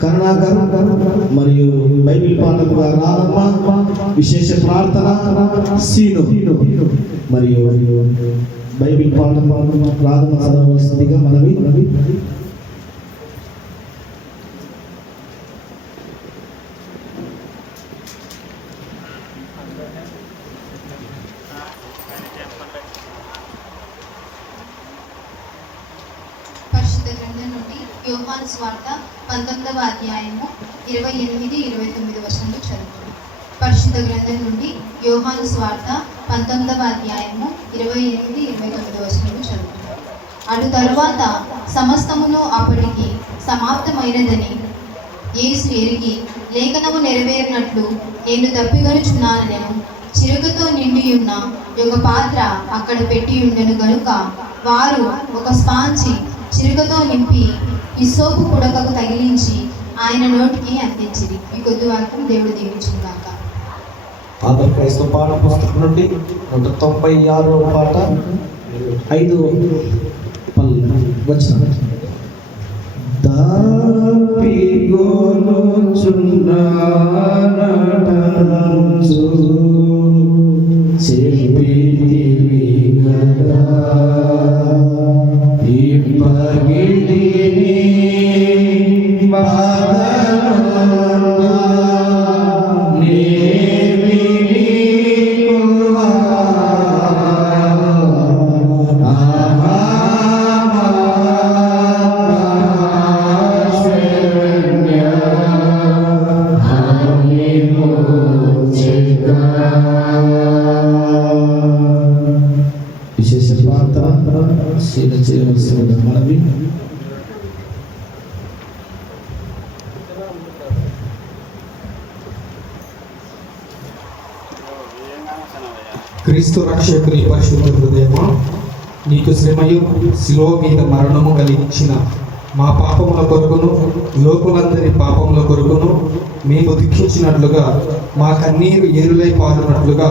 కరుణాకర్ మరియు బైబిల్ పాఠకుగా రాధమ్మ, విశేష ప్రార్థన సీను మరియు బైబిల్ పాఠం రాధమ్మ చదవలసిందిగా మనవి. పరిశుద్ధ గ్రంథం నుండి యోహాను సువార్త 19వ అధ్యాయము 28-29 వచనములు చదువుతాము. పరిశుద్ధ గ్రంథం నుండి యోహాను సువార్త 19వ అధ్యాయము 28-29 వచనములు చదువుతాము. అటు తరువాత సమస్తమును అప్పటికి సమాప్తమైనదని యేసు ఎరిగి, లేఖనము నెరవేరినట్లు నేను దప్పిగొనుచున్నానెను. చిరుకతో నిండి ఉన్న ఒక పాత్ర అక్కడ పెట్టి ఉండెను గనుక వారు ఒక స్పాంజి చిరుకతో నింపి హిస్సోపు పుడకకు తగిలించి ఆయన నోటికి అందించింది. ఈ కొద్ది వాక్యం దేవుడు దీవించుగాక. ఆంధ్రప్రదేశ్ పాఠ పుస్తకం నుండి 196వ పాట 5వ వచనం. దాపిగొనుచున్నానటంచు చెప్పితివి గదా, ఇప్పగిలిని బాధలున్న నేమి నీకు విశేష ప్రార్థన చేయవలసిన మనవి. క్రీస్తు రక్షకుని పరిశుద్ధ హృదయమా, నీకు శ్రమయు శిలువ మీద మరణము కలిగించిన మా పాపముల కొరకును లోకులందరి పాపముల కొరకును మేము దుఃఖించినట్లుగా మా కన్నీరు ఏరులై పారునట్లుగా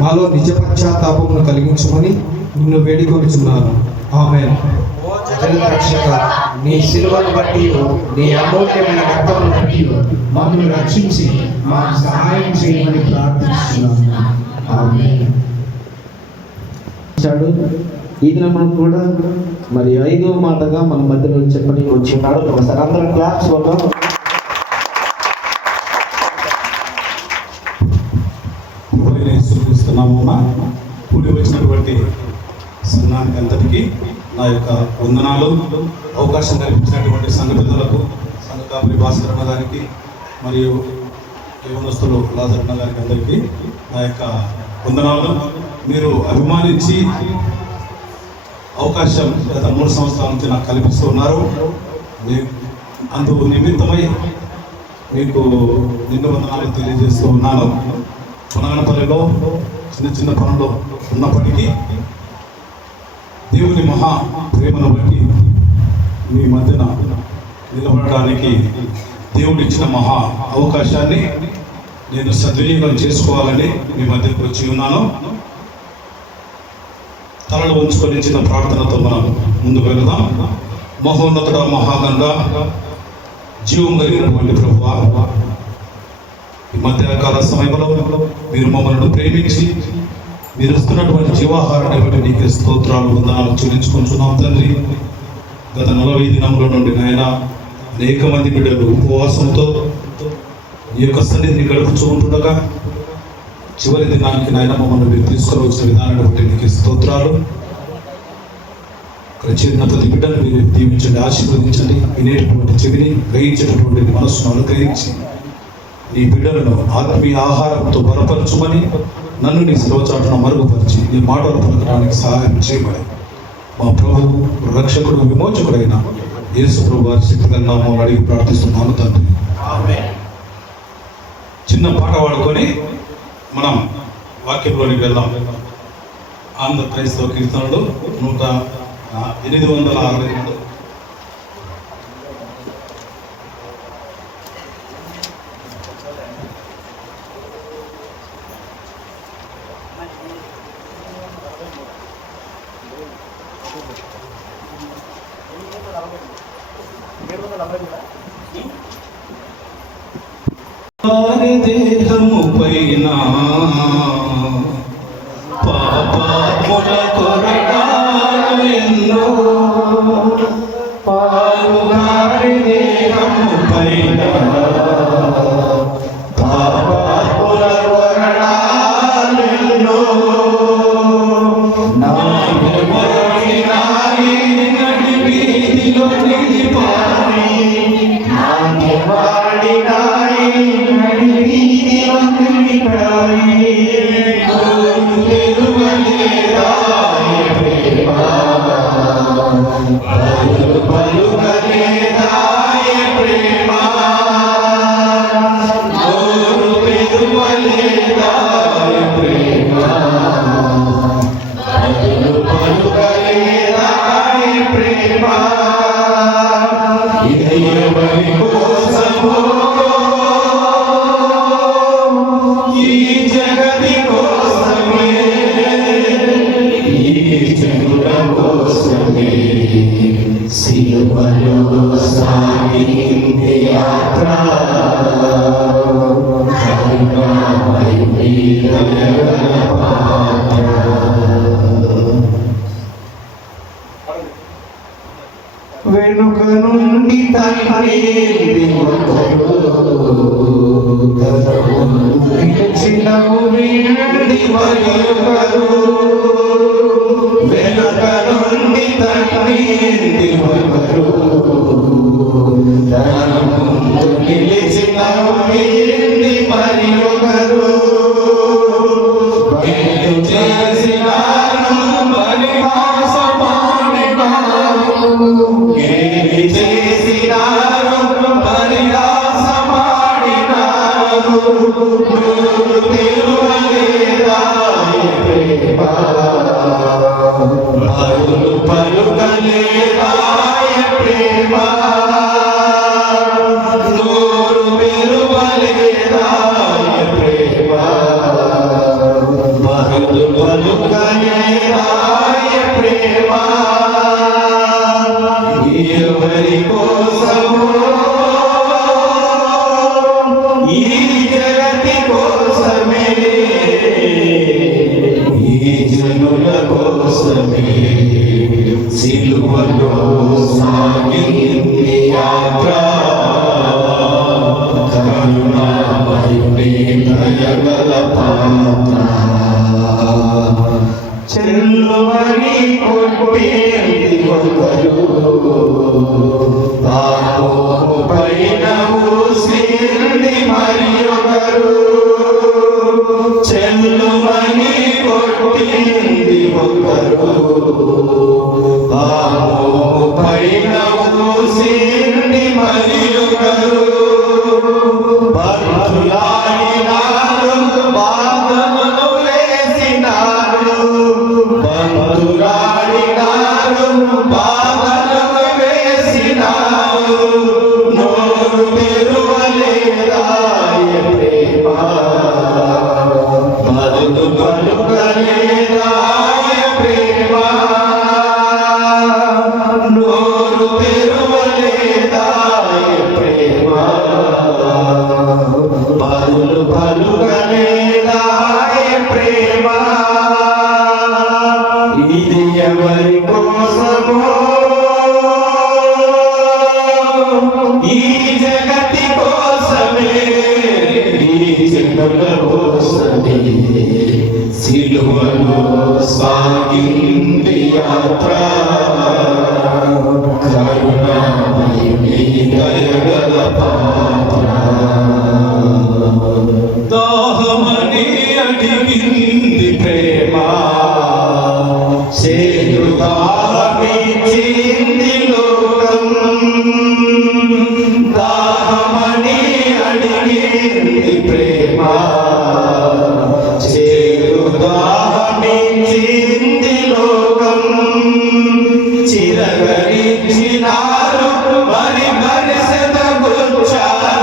మాలో నిజ పశ్చాత్తాపమును కలిగించమని నిన్ను వేడుకొనుచున్నాను. ఆమేన్. రక్షక, నీ శిలువను బట్టి నీ అమూల్యమైన రక్తమును బట్టి మమ్మల్ని రక్షించి మాకు సహాయం చేయమని ప్రార్థిస్తున్నాను. ఆమేన్. ఈ దినం కూడా మరి 5వ మాటగా మన మధ్యలో చెప్పని వచ్చినాడు. ఒకసారి అందరం క్లాప్స్ వద్దాం. కూడి వచ్చినటువంటి సంఘానికి అంతటికీ నా యొక్క వందనాలు. అవకాశం కల్పించినటువంటి సంఘ పెద్దలకు, సంఘ కాపరి భాస్కరన్న గారికి మరియు యవనస్తులు లాజరన్న గారికి అందరికీ నా యొక్క వందనాలు. మీరు అభిమానించి అవకాశం గత 3 సంవత్సరాల నుంచి నాకు కల్పిస్తూ ఉన్నారు. అందుకు నిమిత్తమై మీకు నిండు వందనాలు తెలియజేస్తూ ఉన్నాను. పునగనపల్లిలో చిన్న చిన్న పనులు ఉన్నప్పటికీ దేవుని మహా ప్రేమను బట్టి మీ మధ్యన నిలబడడానికి దేవుడు ఇచ్చిన మహా అవకాశాన్ని నేను సద్వినియోగం చేసుకోవాలని మీ మధ్యకు వచ్చి ఉన్నాను. తలలు ఉంచుకొని చిన్న ప్రార్థనతో మనం ముందుకు వెళదాం. మహోన్నతుడ, మహాగంగా, జీవం కలిగినటువంటి ప్రభువా, ఈ మధ్యకాల సమయంలో మీరు మమ్మల్ని ప్రేమించి మీరు ఇస్తున్నటువంటి జీవాహారాన్ని బట్టి నీకు స్తోత్రాలు, వందనాలు చెల్లించుకుంటున్నాం తండ్రి. గత 40 దినముల నుండి నాయన అనేక మంది బిడ్డలు ఉపవాసంతో ఈ యొక్క సన్నిధిని గడుపుతూ ఉంటుండగా చివరి దినానికి నాయన మమ్మల్ని మీరు తీసుకొని వచ్చిన విధానాన్ని బట్టి నీకు స్తోత్రాలు. ఇక్కడ చేరిన ప్రతి బిడ్డను మీరు దీవించండి, ఆశీర్వదించండి. వినేటటువంటి చెవిని, గ్రహించేటటువంటి మనస్సును అనుగ్రహించి నీ బిడ్డలను ఆత్మీయ ఆహారంతో బలపరచుమని, నన్ను నీ శిలోచాటున మరుగుపరిచి నీ మాటలు పలకడానికి సహాయం చేయమని మా ప్రభువు, రక్షకుడు, విమోచకుడైన యేసు ప్రభు వారి శక్తిగల నామములో అడిగి ప్రార్థిస్తున్నాను తండ్రి. ఆమేన్. చిన్న పాట పాడుకొని మనం వాక్యంలోనికి వెళ్దాం. ఆంధ్ర క్రైస్తవ కీర్తనలు 862. Gracias. వారి దేహము పైన పాపముల కొరడాలు ఎన్నో, వారి దేహము పైన పాపముల కొరడాలెన్నో, నాయనాయి నడి వీధిలో నిలిపాయి, నాయవాడినాయి నడి వీధిలో నిలిపాయి, తెలువలేదాయ ప్రేమ, పలుకలేదాయ ప్రేమ, తెలువలేదాయ ప్రేమ, పలుకలేదాయ ప్రేమ. ఇది ఎవరి కోసమో, ఈ జగతి కోసమే, ఈ జనుల కోసమే, సిలువలో సాగింది యాత్ర, కరుణామయుని దయగల పాత్ర. వెనుక నుండి తండ్రి చిన్నవు వీడి మరొకరు, వెనుక నుండి తండ్రి ఒకరు, తన ముందు నిలిచిన వీడి మరొకరు, చేసినారు చేసినారు పరిహాసమాడినారు, తెలువలేదాయ ప్రేమ, పలుకలేదాయ ప్రేమ, నోరు తెలువలేదాయ ప్రేమ, పలుకలేదాయ ప్రేమ. ఎవరి కోసమో, ఈ జగతి కోసమే, ఈ జనుల కోసమే, సిలువలో సాగింది యాత్ర, కరుణామయుని దయగల పాత్ర. చెల్లుమని కొట్టేది ఒకరు, పాపము పైన ఊసింది మరొకరు, చెల్లుమని కొట్టింది ఒకరు, పాపము పైన ఊసింది మరొకరు, బంధులాడినారు, బాధలను వేసినారు, బంధులాడినారు, బాధలను వేసినారు, నోరు తెరువలేదాయ ప్రేమ, పలుకలేదాయ ప్రేమ, నోరు తెరువలేదాయ ప్రేమ, పలుకలేదాయ ప్రేమ. ఇది ఎవరి కోసమో, ఈ జగతి కోసమే, ఈ జనుల కోసమే, సిలువలో సాగింది యాత్ర, కరుణామయుని దయగల పాత్ర. దాహమని అడిగింది ప్రేమ, చేరుదాహమిచ్చింది లోకం, దాహమని అడిగింది ప్రేమ, చేరుదాహమిచ్చింది లోకం, చిరగరించినారు మరి మరిసెత గుచ్చారు,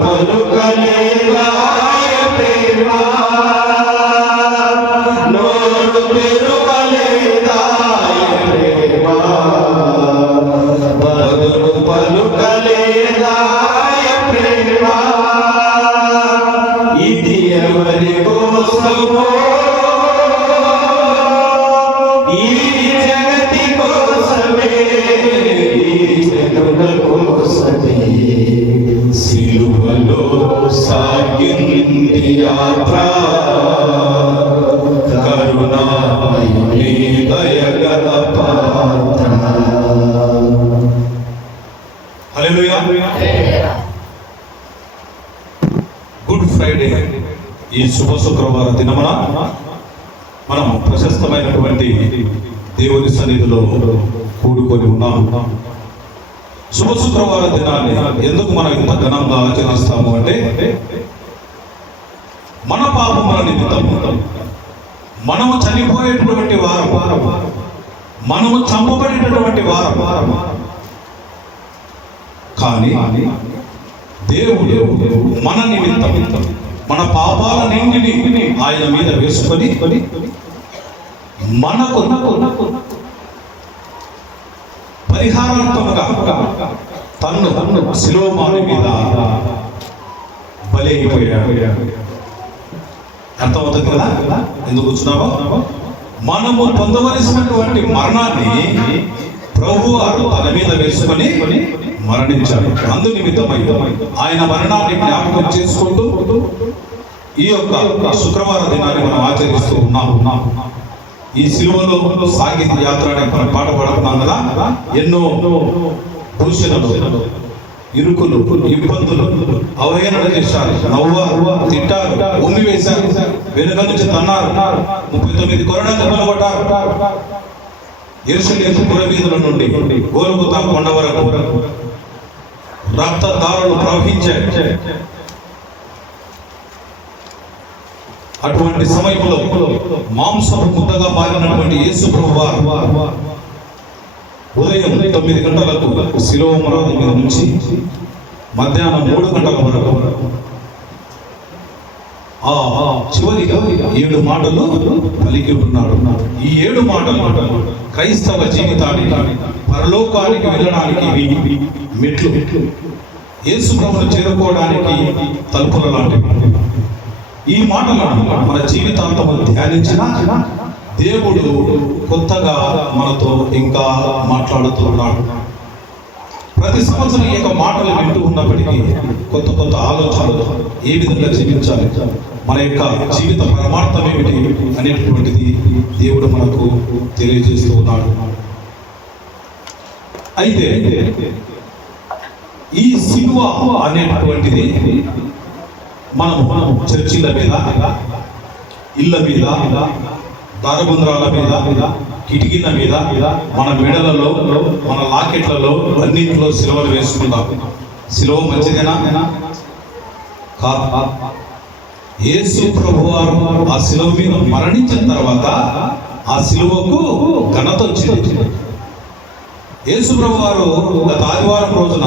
పలుకలేదా ప్రేమ, నోరు తెరువలేదా ప్రేమ, బదులు పలుకలేదా ప్రేమ, ఇది ఎవరి కోసమో, ఈ జగతి కోసమే, ఈ జనుల కోసమే, సిలువలో సాగింది యాత్ర, కరుణామయుని దయగల పాత్ర. హల్లెలూయా. గుడ్ ఫ్రైడే ఈ శుభ శుక్రవార దినమున మనం ప్రశస్తమైనటువంటి దేవుని సన్నిధిలో కూడుకొని ఉన్నాము. శుభ శుక్రవార దినాన్ని ఎందుకు మనం ఇంత ఘనంగా ఆచరిస్తాము అంటే, మన పాపముల నిమిత్తము మనము చనిపోయేటటువంటి వారం, మనము చంపబడేటటువంటి వారం, కానీ దేవుడు మన నిమిత్తం మన పాపాలన్నింటినీ ఆయన మీద వేసుకొని మనకు పరిహారాత్మకంగా తన్ను శిలోమాని మీద బలి అయిపోయాడు. అర్థమవుతుంది కదా ఎందుకు వచ్చినామో? మనము పొందవలసినటువంటి మరణాన్ని ప్రభువు తన మీద వేసుకొని మరణించాడు. అందు నిమిత్తమై ఆయన మరణాన్ని జ్ఞాపకం చేసుకుంటూ ఈ యొక్క శుక్రవార దినాన్ని మనం ఆచరిస్తూ ఉన్నాము. ఈ సిలువలో సాగిత యాత్ర అనే పాట పాడుకున్నాం కదా. ఎన్నో దూషణలు, ఇరుకులు, ఇబ్బందులు, అవహేళన చేశారు, నవ్వారు, తిట్టారు, ఉమ్మి వేశారు, వెనుక నుంచి తన్నారు, 39 కొరడా దెబ్బలు కొట్టారు. యెరూషలేము పురవీధుల నుండి గోల్గొతా కొండ వరకు రక్తధారలు ప్రవహించాయి. అటువంటి సమయంలో మాంసపు ముద్దగా మారినటువంటి యేసు ప్రభువు ఉదయం 9 గంటలకు శిలువ మరణం మీద నుంచి మధ్యాహ్నం 3 గంటల వరకు ఆ చివరిగా 7 మాటలు పలికి ఉన్నాడు. ఈ 7 మాటలు క్రైస్తవ జీవితానికి, పరలోకానికి వెళ్ళడానికి మెట్లు, యేసు ప్రభువును చేరుకోవడానికి తలుపుల లాంటివి. ఈ మాటలను మన జీవితాంతం ధ్యానించిన దేవుడు కొత్తగా మనతో ఇంకా మాట్లాడుతూ ఉన్నాడు. ప్రతి సంవత్సరం ఈ యొక్క మాటలు వింటూ ఉన్నప్పటికీ కొత్త కొత్త ఆలోచనలు, ఏ విధంగా జీవించాలి, మన యొక్క జీవిత పరమార్థం ఏమిటి అనేటటువంటిది దేవుడు మనకు తెలియజేస్తూ ఉన్నాడు. అయితే ఈ సిలువ అనేటటువంటిది మనము చర్చిల మీద, ఇళ్ళ మీద, దారబంధ్రాల మీద, కిటికీల మీద, మన మెడలలో, మన లాకెట్లలో అన్నింటిలో సిలువలు వేసుకుంటాం. సిలువ మంచిదేనా? కాదు. యేసు ప్రభువారు ఆ సిలువ మీద మరణించిన తర్వాత ఆ సిలువకు ఘనత వచ్చింది. యేసు ప్రభువారు గత ఆదివారం రోజున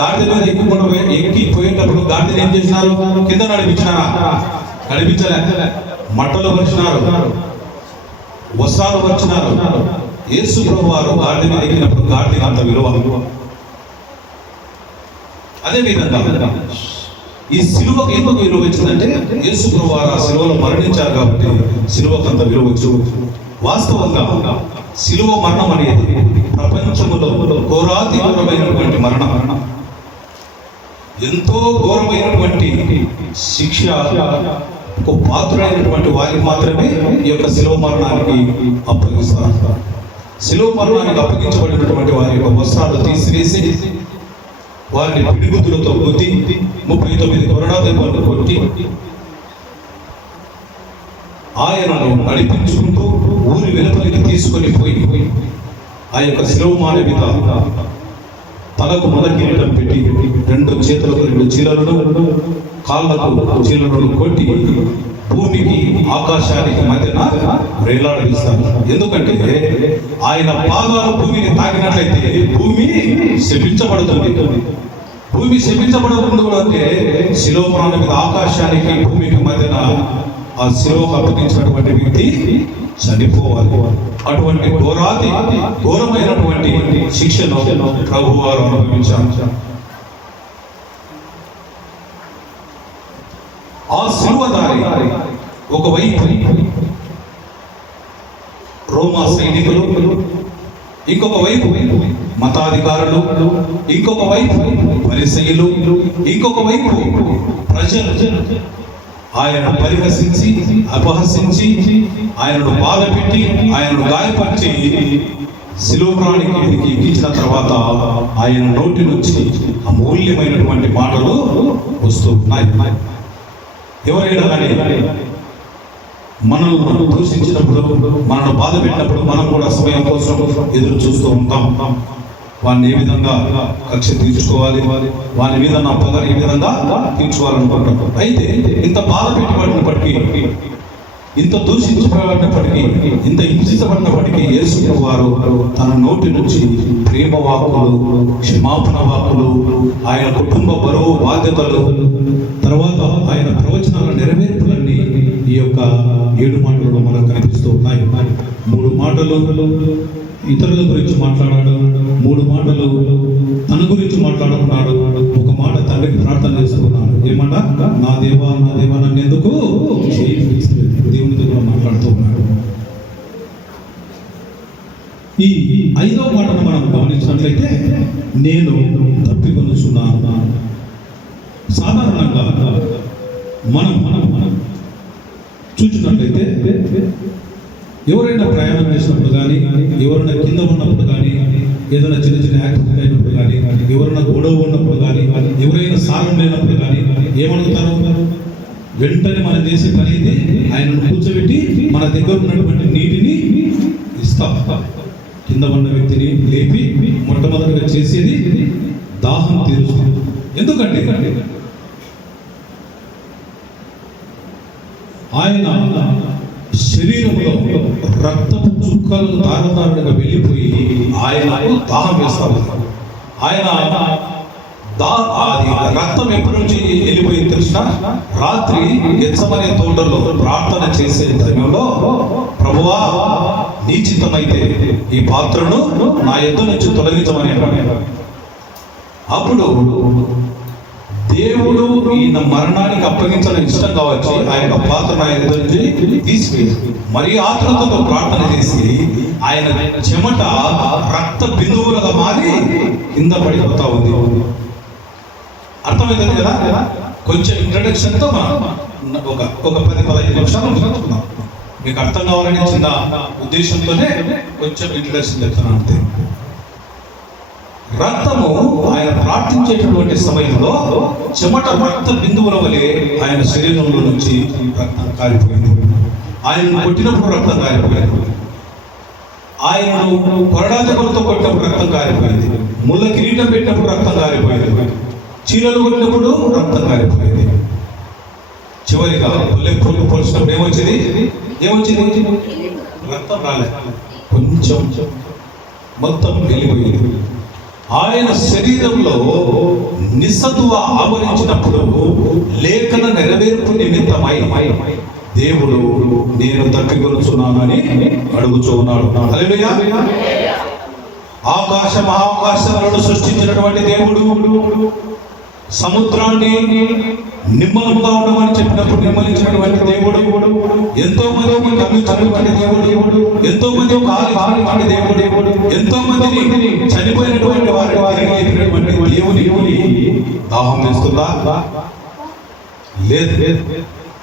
గాడిద మీద ఎక్కిపోయేటప్పుడు గాడిద ఏం చేసినారు? కింద నడిపించినారా? నడిపించలే. మట్టలు పరిచినారు, వస్త్రాలు పరిచినారు. యేసు ప్రభువారు గాడిద మీద ఎక్కినప్పుడు గాడిదకి అంత విలువ. అదే విధంగా ఈ సిలువకు ఎందుకు విలువ వచ్చిందంటే, యేసు ప్రభువారు ఆ సిలువలో మరణించారు కాబట్టి సిలువకు అంత విలువ వచ్చు. వాస్తవంగా సిలువ మరణం అనేది ప్రపంచంలో ఘోరాతి ఘోరమైనటువంటి మరణం. ఎంతో ఘోరమైనటువంటి శిక్ష ఒక పాత్రుడైనటువంటి వారికి మాత్రమే ఈ యొక్క శిలువ మరణానికి అప్పగిస్తారు. శిలువ మరణానికి అప్పగించబడినటువంటి వారి యొక్క వస్త్రాలు తీసివేసి వారిని పిడిగుద్దులతో కొట్టి 39 కొరడా దెబ్బలు కొట్టి ఆయనను నడిపించుకుంటూ ఊరి వెలుపలికి తీసుకొని పోయి ఆ యొక్క శిలువ మాల మీద తలకు మొద కిరీటం పెట్టి 2 చేతులకు 2 చీలలను, కాళ్ళకు చీలలను కొట్టి భూమికి ఆకాశానికి మధ్యన వేలాడదీస్తారు. ఎందుకంటే ఆయన పాదాలు భూమిని తాకినట్లయితే భూమి శపించబడుతుంది. భూమి శపించబడకుండా కూడా అంటే శిలువ ప్రాణం మీద ఆకాశానికి భూమికి మధ్యన ఆ శిలువకు అప్పగించినటువంటి వ్యక్తి చనిపోవాలి. అటువంటి ఘోరమైనటువంటి శిక్షను ప్రభు వారు అనుభవించారు. ఆ శిలువదారి ఒకవైపు రోమా సైనికులు, ఇంకొక వైపు మతాధికారులు, ఇంకొక వైపు పరిసయ్యులు, ఇంకొక వైపు ప్రజలు ఆయనను పరిహసించి అపహసించి ఆయనను బాధ పెట్టి ఆయనను గాయపరిచి శిలువరానికి ఎక్కించిన తర్వాత ఆయన నోటి నుంచి అమూల్యమైనటువంటి మాటలు వస్తూ ఉన్నాయి. ఎవరైనా కానీ మనల్ని దూషించినప్పుడు, మనల్ని బాధ పెట్టినప్పుడు మనం కూడా సమయం కోసం ఎదురు చూస్తూ ఉంటాం. వాడిని ఏ విధంగా కక్ష తీర్చుకోవాలి, వాని మీద నా పగని ఏ విధంగా తీర్చుకోవాలనుకుంటాం. అయితే ఇంత బాధ పెట్టబడినప్పటికీ, ఇంత దూషించబడినప్పటికీ, ఇంత హింసించబడినప్పటికీ యేసు వారు తన నోటి నుంచి ప్రేమ వాక్కులు, క్షమాపణ వాక్కులు, ఆయన కుటుంబ బరువు బాధ్యతలు, తర్వాత ఆయన ప్రవచనాల నెరవేర్పులన్నీ ఈ యొక్క 7 మాటలలో మనకు కనిపిస్తూ ఉన్నాయి. 3 మాటలు ఇతరుల గురించి మాట్లాడాడు, 3 మాటలు తన గురించి మాట్లాడుకున్నాడు, 1 మాట తండ్రికి ప్రార్థన చేస్తున్నాడు. ఏమన్నా, నా దేవా నన్ను ఎందుకు దేవునితో కూడా మాట్లాడుతూ ఉన్నాడు. ఈ 5వ మాటను మనం గమనించినట్లయితే, నేను తప్పికొనుచున్నాను. సాధారణంగా మనం చూసినట్లయితే ఎవరైనా ప్రయాణం చేసినప్పుడు కానీ, ఎవరైనా కింద ఉన్నప్పుడు కానీ, ఏదైనా చిన్న చిన్న యాక్సిడెంట్ అయినప్పుడు కానీ, ఎవరైనా గొడవ ఉన్నప్పుడు కానీ, ఎవరైనా సారం లేనప్పుడు కానీ ఏమడుగుతారు? వెంటనే మనం చేసే పని ఇది, ఆయనను కూర్చోబెట్టి మన దగ్గర ఉన్నటువంటి నీటిని ఇస్తాం. కింద ఉన్న వ్యక్తిని లేపి మొట్టమొదటిగా చేసేది దాహం తీరుస్తుంది. ఎందుకంటే ఆయన శరీరంలో రక్తపు చుక్కలు తారతారుగా వెళ్ళిపోయి ఆయనకు దాహం వేస్తారు. ఆయన అది రక్తం ఎప్పటి నుంచి వెళ్ళిపోయింది తెలిసిన, రాత్రి గెత్సెమనే తోటలో ప్రార్థన చేసే సమయంలో, ప్రభువా నీ చిత్తమైతే ఈ పాత్రను నా యొద్ద నుంచి తొలగించమని అన్నాడు. అప్పుడు దేవుడు ఈయన మరణానికి అప్పగించడం ఇష్టం కావచ్చు, ఆయన పాత్ర ఆయన నుంచి తీసివేసి మరీ ఆతృతతో ప్రార్థన చేసి ఆయన చెమట రక్త బిందువులుగా మారి కింద పడిపోతా ఉంది. అర్థమైంది కదా? కొంచెం ఇంట్రడక్షన్తో ఒక 10-15 నిమిషాలు చదువుకుందాం. మీకు అర్థం కావాలని చిన్న ఉద్దేశంతోనే కొంచెం ఇంట్రడక్షన్ చెప్తున్నాను అంతే. రక్తము ఆయన ప్రార్థించేటటువంటి సమయంలో చెమట రక్త బిందువుల వలె ఆయన శరీరంలో నుంచి రక్తం కారిపోయింది. ఆయనను కొట్టినప్పుడు రక్తం కారిపోయింది. ఆయనను కొరడాదెబ్బలతో కొట్టినప్పుడు రక్తం కారిపోయింది. ముళ్ళ కిరీటం పెట్టినప్పుడు రక్తం కారిపోయింది. చీరలు కొట్టినప్పుడు రక్తం కారిపోయింది. చివరిగా పొల్లు పోల్చినప్పుడు ఏమొచ్చింది? రక్తం రాలేదు, కొంచెం మొత్తం వెళ్ళిపోయింది. ఆయన శరీరంలో నిస్సత్తువ ఆవరించినప్పుడు లేఖన నెరవేర్పు నిమిత్తమై దేవుడు నేను తప్పికొనుచున్నానని అడుగుచూ ఉన్నాడు. హల్లెలూయా. ఆకాశ మహాకాశాలను సృష్టించినటువంటి దేవుడు సముద్రాన్ని నిమ్మలముగా ఉండమని చెప్పినప్పుడు నిమ్మలించినటువంటి దేవుడు, ఎంతో మంది తప్పించినటువంటి దేవుడు, ఎంతో మంది కాలి దేవుడు, ఎంతో మందిని చనిపోయినటువంటి వారిటువంటి దేవుని దాహం వేస్తుందా? లేదు.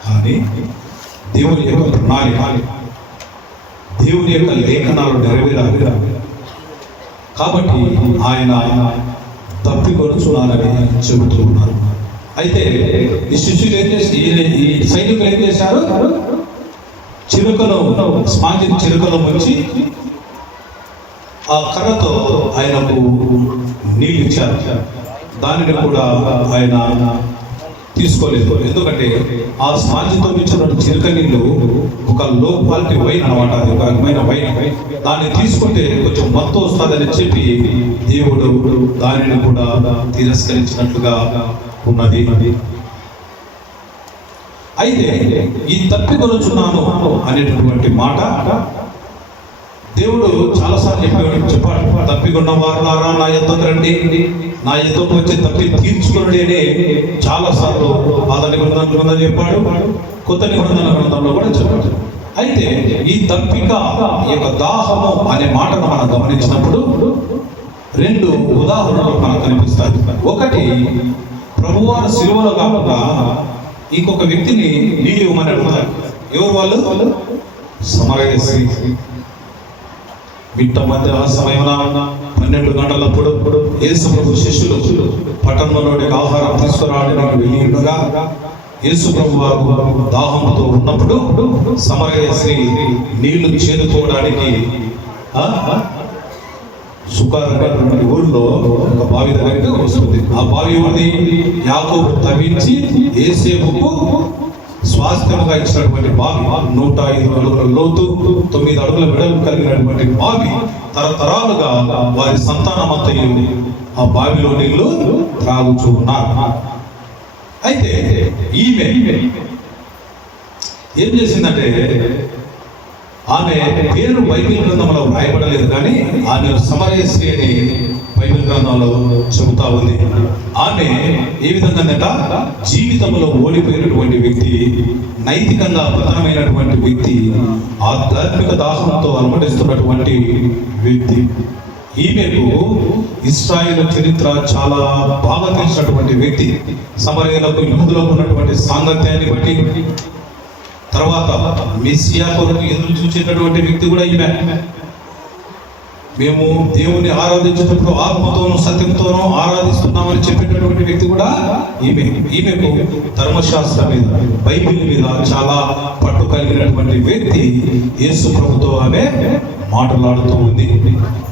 కానీ దేవుని యొక్క ప్రణాళిక, దేవుని యొక్క లేఖనాలు నెరవేరాలి కాబట్టి ఆయన తప్పికొనుచున్నారని చెబుతూ ఉన్నారు. అయితే ఈ శిష్యులు ఏం చేసి, ఈ సైనికులు ఏం చేశారు? చిలుకలో ముంచి ఆ కర్రతో ఆయనకు నీళ్ళు ఇచ్చారు. దానిని కూడా ఆయన తీసుకోలేదు. ఎందుకంటే ఆ స్పాంజితో ఇచ్చినటువంటి చిలుక నీళ్ళు ఒక లో క్వాలిటీ వైన్ అనమాట, అది ఒక రకమైన వైన్. దాన్ని తీసుకుంటే కొంచెం మత్తు వస్తుందని చెప్పి దేవుడు దానిని కూడా తిరస్కరించినట్లుగా ఉన్నది. అయితే ఈ తప్పికొనుచున్నాను అనేటటువంటి మాట దేవుడు చాలాసార్లు చెప్పాడు. తప్పికొన్న వారులారా నా యొద్దకు రండి, నా యొద్దకు వచ్చి తప్పి తీర్చుకుని అనే చాలాసార్లు పాత నిబంధన గ్రంథం చెప్పాడు, కొత్త నిబంధన గ్రంథంలో కూడా చెప్పాడు. అయితే ఈ తప్పిక, ఈ యొక్క దాహము అనే మాటను మనం గమనించినప్పుడు రెండు ఉదాహరణలు మనకు కనిపిస్తాయి. ఒకటి, ప్రభువారు సిలువలో కాకుండా ఇంకొక వ్యక్తిని నీళ్ళు ఇవ్వమని అడుగుతారు. ఎవరు వాళ్ళు? సమరయ స్త్రీ. మిట్ట మధ్య సమయమున 12 గంటలప్పుడు యేసు ప్రభు శిష్యులు పట్టణంలోని ఆహారం తీసుకురావడానికి వెళ్ళి ఉండగా యేసు ప్రభు వారు దాహంతో ఉన్నప్పుడు సమరయ స్త్రీ నీళ్లు చేరుకోవడానికి సుకారటువంటి ఊరిలో ఒక బావి దగ్గరికి వస్తుంది. ఆ బావి ఉంది యాకోబు తవ్వించి యేసేపుకు స్వాస్థ్యముగా ఇచ్చినటువంటి బావి. 105 అడుగుల లోతు, 9 అడుగుల వెడల్పు కలిగినటువంటి బావి. తరతరాలుగా వారి సంతానమంతయు ఆ బావిలో నీళ్లు త్రాగుచూ ఉన్నారు. అయితే ఈమె ఏం చేసిందంటే, ఆమె పేరు బైబిల్ గ్రంథంలో వ్రాయబడలేదు, కానీ ఆమె సమరయ స్త్రీ అని బైబిల్ గ్రంథంలో చెబుతా ఉంది. ఆమె ఏ విధంగా జీవితంలో ఓడిపోయినటువంటి వ్యక్తి, నైతికంగా పతనమైనటువంటి వ్యక్తి, ఆధ్యాత్మిక దాహంతో అలమటిస్తున్నటువంటి వ్యక్తి. ఈమెకు ఇశ్రాయేలు చరిత్ర చాలా బాగా తెలిసినటువంటి వ్యక్తి. సమరయులకు యూదులకు ఉన్నటువంటి సాంగత్యాన్ని బట్టి, తర్వాత మెస్సియా కొరకు ఎదురు చూసేటటువంటి వ్యక్తి కూడా ఈమె. మేము దేవుని ఆరాధించేటప్పుడు ఆత్మతోనూ సత్యంతోనూ ఆరాధిస్తున్నామని చెప్పేటటువంటి వ్యక్తి కూడా ఈమె. ఈమెకు ధర్మశాస్త్రం మీద, బైబిల్ మీద చాలా పట్టు కలిగినటువంటి వ్యక్తి. యేసు ప్రభుతో ఆమె మాట్లాడుతూ ఉంది.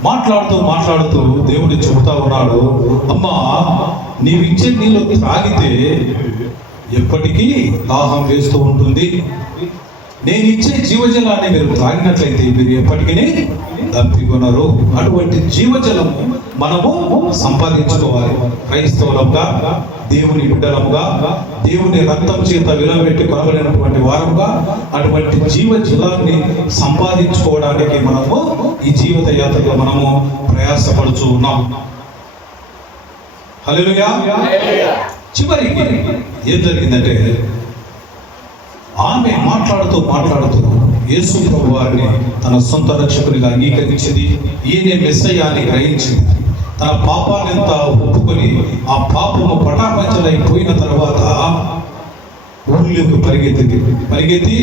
మాట్లాడుతూ దేవుడు చెబుతా ఉన్నాడు, అమ్మా నీవిచ్చే నీళ్ళు త్రాగితే ఎప్పటికీ దాహం వేస్తూ ఉంటుంది. నేను ఇచ్చే జీవజలాన్ని మీరు త్రాగినట్లయితే మీరు ఎప్పటికీ తప్పికొనరు. అటువంటి జీవజలం మనము సంపాదించుకోవాలి. క్రైస్తవులంగా, దేవుని బిడ్డలంగా, దేవుని రక్తం చేత విలువబెట్టి కొనబడినటువంటి వారంగా అటువంటి జీవజలాన్ని సంపాదించుకోవడానికి మనము ఈ జీవిత యాత్రలో మనము ప్రయాసపడుతూ ఉన్నాం. హల్లెలూయా. చివరికి ఏం జరిగిందంటే, ఆమె మాట్లాడుతూ యేసు ప్రభు వారిని తన సొంత రక్షకునిగా అంగీకరించింది. ఈయనే మెస్సయ్య అని గ్రహించింది. తన పాపాన్ని ఎంత ఒప్పుకొని ఆ పాపము పటాపంచలైపోయిన తర్వాత ఊళ్ళోకి పరిగెత్తి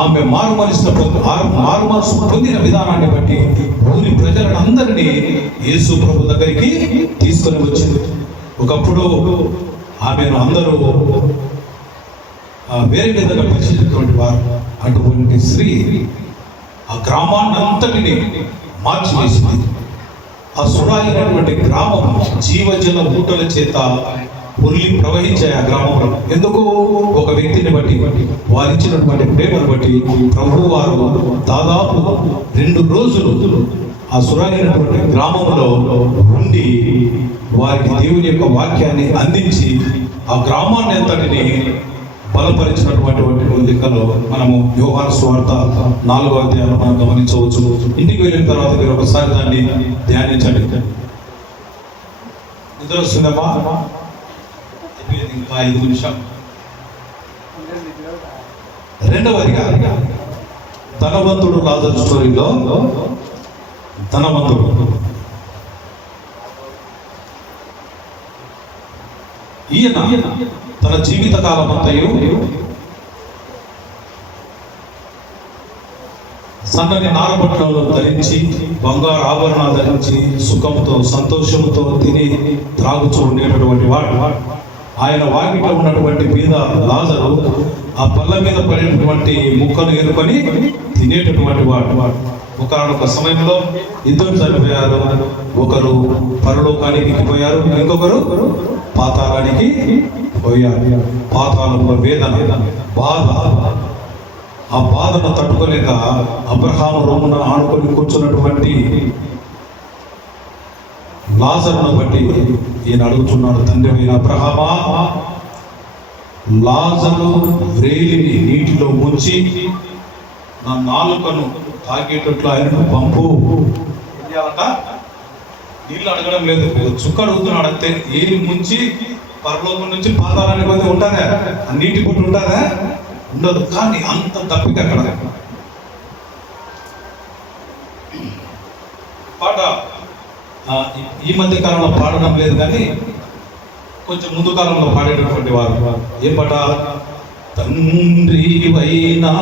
ఆమె మారు మనసు పొందిన విధానాన్ని బట్టి ఊరి ప్రజలందరినీ యేసు ప్రభు దగ్గరికి తీసుకొని వచ్చింది. ఒకప్పుడు ఆమెను అందరూ వేరే విధంగా పిలిచేటటువంటి వారు. అటువంటి స్త్రీ ఆ గ్రామాన్ని అంతటిని మార్చివేసింది. ఆ సురాయినటువంటి గ్రామం జీవజల ఊటల చేత ఉర్లి ప్రవహించాయి ఆ గ్రామంలో. ఎందుకు? ఒక వ్యక్తిని బట్టి, వారిచ్చినటువంటి ప్రేమను బట్టి ప్రభువు వారు దాదాపు 2 రోజులు ఆ సురాయినటువంటి గ్రామంలో ఉండి వారికి దేవుని యొక్క వాక్యాన్ని అందించి ఆ గ్రామాన్ని అంతటిని బలపరిచినటువంటి లెక్కలో మనము యోహాను సువార్త 4వ అధ్యాయంలో మనం గమనించవచ్చు. ఇంటికి వెళ్ళిన తర్వాత మీరు ఒకసారి దాన్ని ధ్యానించండి. నిద్ర వస్తుందమ్మా? ఇంకా 5 నిమిషాలు. రెండవదిగా ధనవంతుడు లాజరు స్టోరీలో ధనవంతుడు ఈయన తన జీవిత కాలం అంతయు సన్నని నారబట్టలు ధరించి, బంగారు ఆభరణాలు ధరించి, సుఖంతో సంతోషంతో తిని త్రాగుచూ ఉండేటటువంటి వాడు. ఆయన వాకిట ఉన్నటువంటి మీద లాజరు ఆ పళ్ళ మీద పడినటువంటి ముక్కను ఎరుకొని తినేటటువంటి వాడు. ఒకనొక సమయంలో ఇద్దరు చనిపోయారు. ఒకరు పరలోకానికి పోయారు, ఇంకొకరు పాతాళానికి పోయారు. పాతాళంలో వేదన, బాధ. ఆ బాధను తట్టుకోలేక అబ్రహాము రొమ్మున ఆనుకొని కూర్చున్నటువంటి లాజరును బట్టి ఈయన అడుగుతున్నాడు, తండ్రి అయిన అబ్రహామా, లాజరు వ్రేలిని నీటిలో ముంచి నా నాలుకను తాకేటట్లు ఆయనను పంపు. ఏం చేయాలంట? నీళ్ళు అడగడం లేదు, చుక్క అడుగుతున్నాడు అంతే. ఏది ముంచి పరలోకం నుంచి పాతాళానికి పోతే ఉంటుందా? ఆ నీటి పుట్టు ఉంటుందా? ఉండదు. కానీ అంత తప్పిక అక్కడ. పాట ఈ మధ్య కాలంలో పాడడం లేదు, కానీ కొంచెం ముందు కాలంలో పాడేటటువంటి వారు. ఏ పాట? తండ్రి వైనా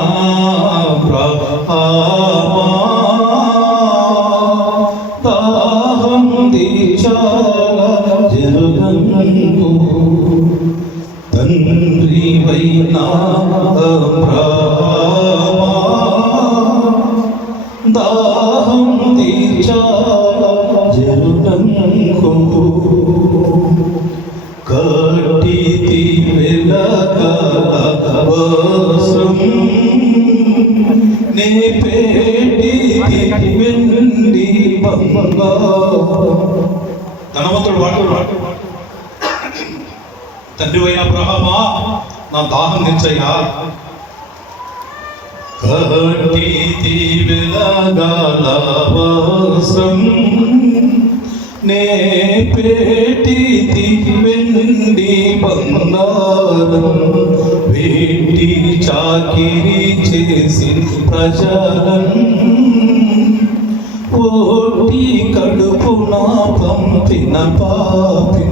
దాహం దీశాల జరుగంగు, తండ్రి వైనా దాహం దీశాల జరుగంగు, కటితి వెలగల వస్త్రం నే పేటితి వెండి బంగారం. ధనవంతుడు వాడు, తండ్రి అయిన అబ్రహామా, నా దాహం తెచ్చయ్యా. కటితి వెలగల వస్త్రం నే పేటితి వెండి బంగారం, వేటి చాకిరి చేసి ప్రజలను ఓటి కడుపున పంపిన పాపి,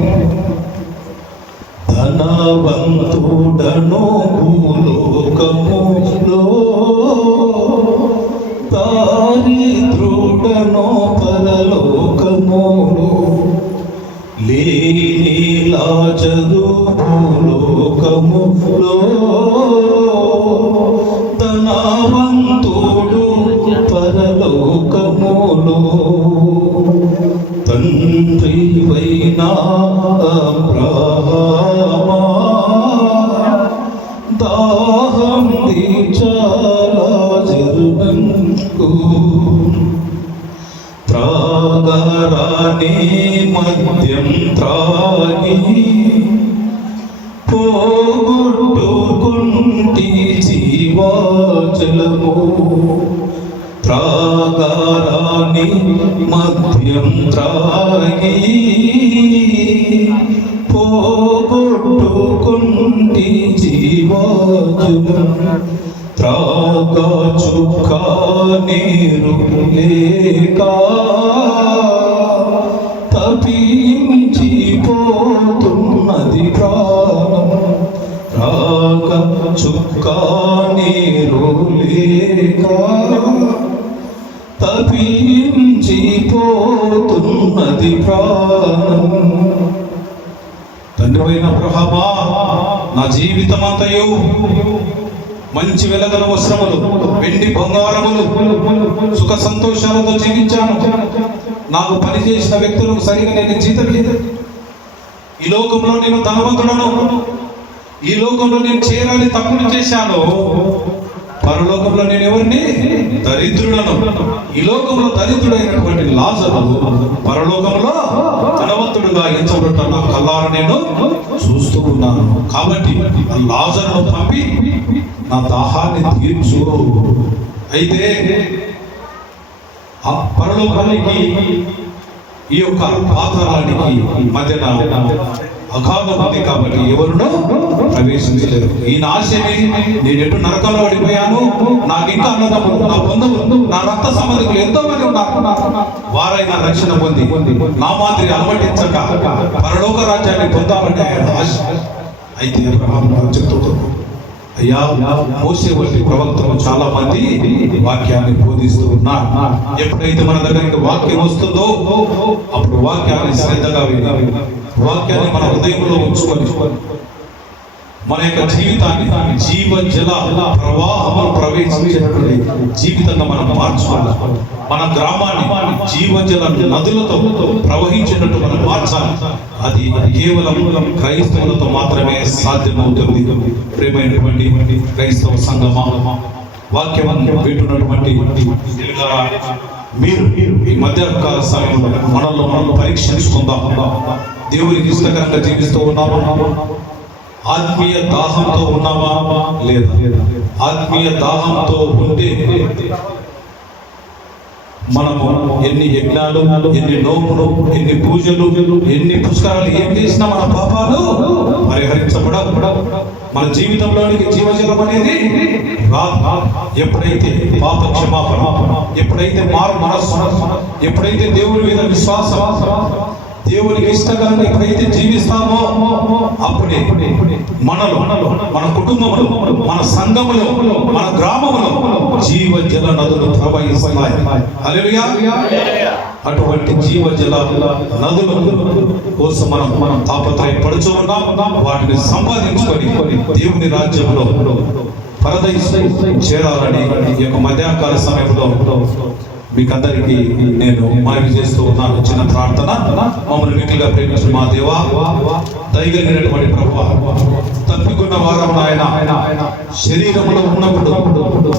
ధనవంతుడను భూలోకములో దారిద్రుడను పరలోకములో, లేని లాజరు భూలోకములో ధనవంతుడు పరలోకములో. తండ్రి వైనా అబ్రహామా, దాహం దీచాలా జరుగంగు, త్రాగరాని మద్యం త్రాగి పోగొట్టుకుంటి జీవాజలము, త్రాగరాని మద్యం త్రాగి పోగొట్టుకుంటి జీవాజలము, త్రాగ చుక్క నీరు లేక తపించిపోతున్నది ప్రాణం, త్రాగ చుక్క నీరు లేక తపించిపోతున్నది ప్రాణం. తండ్రి అయిన అబ్రహామా, నా జీవితమంతయు మంచి వెలగల వస్త్రములు, వెండి బంగారములు, సుఖ సంతోషాలతో జీవించాను. నాకు పనిచేసిన వ్యక్తులకు సరిగా నేను జీతం లేదు. ఈ లోకంలో నేను ధనవంతుడను, ఈ లోకంలో నేను చేరాలి తప్పులు చేశాను. పరలోకంలో నేను ఎవరిని? దరిద్రుడను. ఈ లోకంలో దరిద్రుడైనటువంటి లాజరు పరలోకంలో ధనవంతుడుగా ఎంచబడుట నా కళ్ళారా నేను చూస్తూ ఉన్నాను. కాబట్టి లాజరును పంపి నా దాహాన్ని తీర్చు. అయితే ఆ పరలోకానికి ఈ యొక్క పాతాళానికి మధ్యన అగాధం ఉంది కాబట్టి ఎవరునో ప్రవేశించలేరు. ఈయన ఆశని, నేను ఎటు నరకంలో పడిపోయాను, నాకు ఇంకా అన్నదమ్ములు, నా బంధువులు, నా రక్త సంబంధికులు ఎంతో మంది ఉన్నారు, వారైనా రక్షణ పొంది నా మాదిరి అలవటించక పరలోక రాజ్యాన్ని పొందాలంటే ఆశ. అయితే అబ్రహాము చెప్తూ, అయ్యా, మోసే వంటి ప్రవక్తలు చాలా మంది వాక్యాన్ని బోధిస్తూ ఉన్నారు. ఎప్పుడైతే మన దగ్గరికి వాక్యం వస్తుందో అప్పుడు వాక్యాన్ని శ్రద్ధగా వినాలి. వాక్యాన్ని మన హృదయంలో ఉంచుకొని మన యొక్క జీవితాన్ని జీవ జల ప్రవాహములు ప్రవేశించేటువంటి జీవితంగా మనం మార్చుకోవాలి. మన గ్రామాన్ని జీవజల నదులతో ప్రవహించినట్టు మనం మార్చాలి. అది కేవలం క్రైస్తవులతో మాత్రమే సాధ్యమవుతుంది. ప్రియమైనటువంటి క్రైస్తవ సంఘమా, వాక్యం వింటున్నటువంటి మీరు ఈ మధ్యకాల సమయంలో మనలో మనం పరీక్షించుకుందాం. దేవునికి ఇష్టకరంగా జీవిస్తూ ఉన్నామా? ఆత్మీయ దాహంతో ఉన్నావా లేదా? ఆత్మీయ దాహంతో ఉంటే మనము ఎన్ని యజ్ఞాలు, ఎన్ని నోములు, ఎన్ని పూజలు, ఎన్ని పుష్కరాలు ఏం చేసినా మన పాపాలు పరిహరించబడవు. మన జీవితంలోనికి జీవజలం అనేది ఎప్పుడైతే పాప క్షమాపణ, ఎప్పుడైతే మారు మనస్సు, ఎప్పుడైతే దేవుని మీద విశ్వాసం, దేవునికి ఇష్టకరంగా ఎప్పుడైతే జీవిస్తామో అప్పుడే మనలో, మన కుటుంబంలో, మన సంఘములో, మన గ్రామంలో జీవజల నదులు ప్రవహిస్తాయి. హల్లెలూయా. అటువంటి జీవజల నదుల కోసం మనం తాపత్రయపడుచు ఉన్నాం. వాటిని సంపాదించుకొని దేవుని రాజ్యంలో పరదైసు చేరాలని ఈ యొక్క మధ్యాహ్నకాల సమయంలో మీకందరికీ నేను మనవి చేస్తూ ఉన్నాను. చిన్న ప్రార్థన. మమ్మల్ని మిక్కిలిగా ప్రేమించిన మా దేవా, దయగలిగినటువంటి ప్రభువా, తప్పికున్న వారం ఆయన శరీరంలో ఉన్నప్పుడు